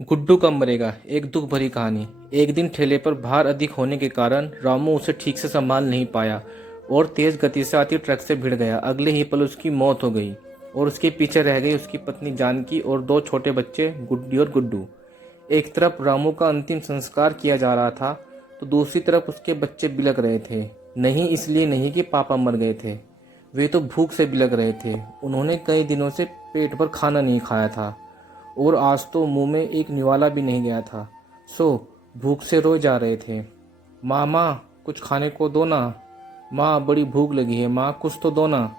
गुड्डू कब मरेगा, एक दुख भरी कहानी। एक दिन ठेले पर भार अधिक होने के कारण रामू उसे ठीक से संभाल नहीं पाया और तेज गति से आती ट्रक से भिड़ गया। अगले ही पल उसकी मौत हो गई और उसके पीछे रह गई उसकी पत्नी जानकी और दो छोटे बच्चे गुड्डी और गुड्डू। एक तरफ रामू का अंतिम संस्कार किया जा रहा था तो दूसरी तरफ उसके बच्चे बिलख रहे थे। नहीं इसलिए नहीं कि पापा मर गए थे, वे तो भूख से बिलख रहे थे। उन्होंने कई दिनों से पेट भर खाना नहीं खाया था और आज तो मुंह में एक निवाला भी नहीं गया था, सो भूख से रो जा रहे थे। माँ माँ कुछ खाने को दो ना, माँ बड़ी भूख लगी है, माँ कुछ तो दो ना।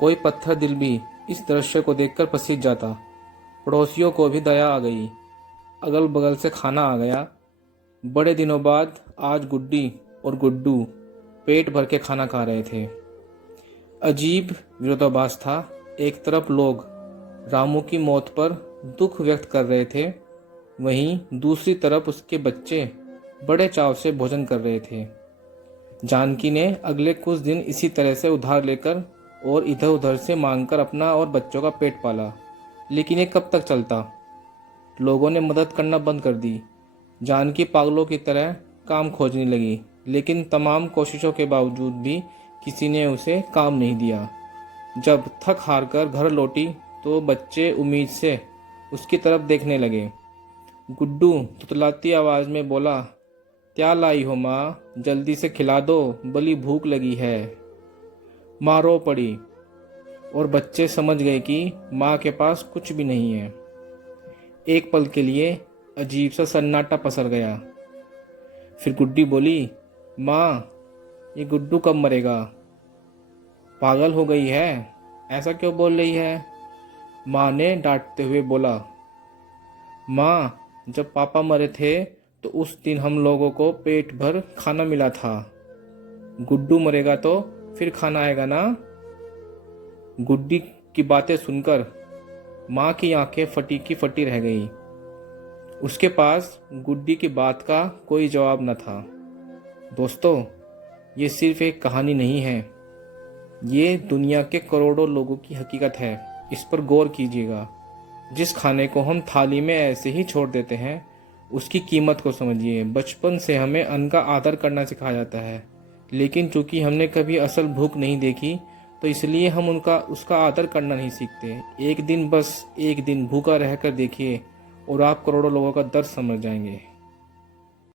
कोई पत्थर दिल भी इस दृश्य को देखकर पसीज जाता। पड़ोसियों को भी दया आ गई, अगल बगल से खाना आ गया। बड़े दिनों बाद आज गुड्डी और गुड्डू पेट भर के खाना खा रहे थे। अजीब विरोधाभास था। एक तरफ लोग रामू की मौत पर दुख व्यक्त कर रहे थे, वहीं दूसरी तरफ उसके बच्चे बड़े चाव से भोजन कर रहे थे। जानकी ने अगले कुछ दिन इसी तरह से उधार लेकर और इधर उधर से मांगकर अपना और बच्चों का पेट पाला। लेकिन ये कब तक चलता? लोगों ने मदद करना बंद कर दी। जानकी पागलों की तरह काम खोजने लगी, लेकिन तमाम कोशिशों के बावजूद भी किसी ने उसे काम नहीं दिया। जब थक हार कर घर लौटी तो बच्चे उम्मीद से उसकी तरफ देखने लगे। गुड्डू तुतलाती आवाज में बोला, क्या लाई हो माँ, जल्दी से खिला दो, बड़ी भूख लगी है। माँ रो पड़ी और बच्चे समझ गए कि माँ के पास कुछ भी नहीं है। एक पल के लिए अजीब सा सन्नाटा पसर गया। फिर गुड्डी बोली, माँ ये गुड्डू कब मरेगा? पागल हो गई है, ऐसा क्यों बोल रही है? माँ ने डांटते हुए बोला, माँ जब पापा मरे थे तो उस दिन हम लोगों को पेट भर खाना मिला था, गुड्डू मरेगा तो फिर खाना आएगा ना। गुड्डी की बातें सुनकर माँ की आंखें फटी की फटी रह गई। उसके पास गुड्डी की बात का कोई जवाब न था। दोस्तों, ये सिर्फ एक कहानी नहीं है, ये दुनिया के करोड़ों लोगों की हकीकत है। इस पर गौर कीजिएगा। जिस खाने को हम थाली में ऐसे ही छोड़ देते हैं, उसकी कीमत को समझिए। बचपन से हमें अन्न का आदर करना सिखाया जाता है, लेकिन चूंकि हमने कभी असल भूख नहीं देखी तो इसलिए हम उसका आदर करना नहीं सीखते। एक दिन, बस एक दिन भूखा रहकर देखिए और आप करोड़ों लोगों का दर्द समझ जाएंगे।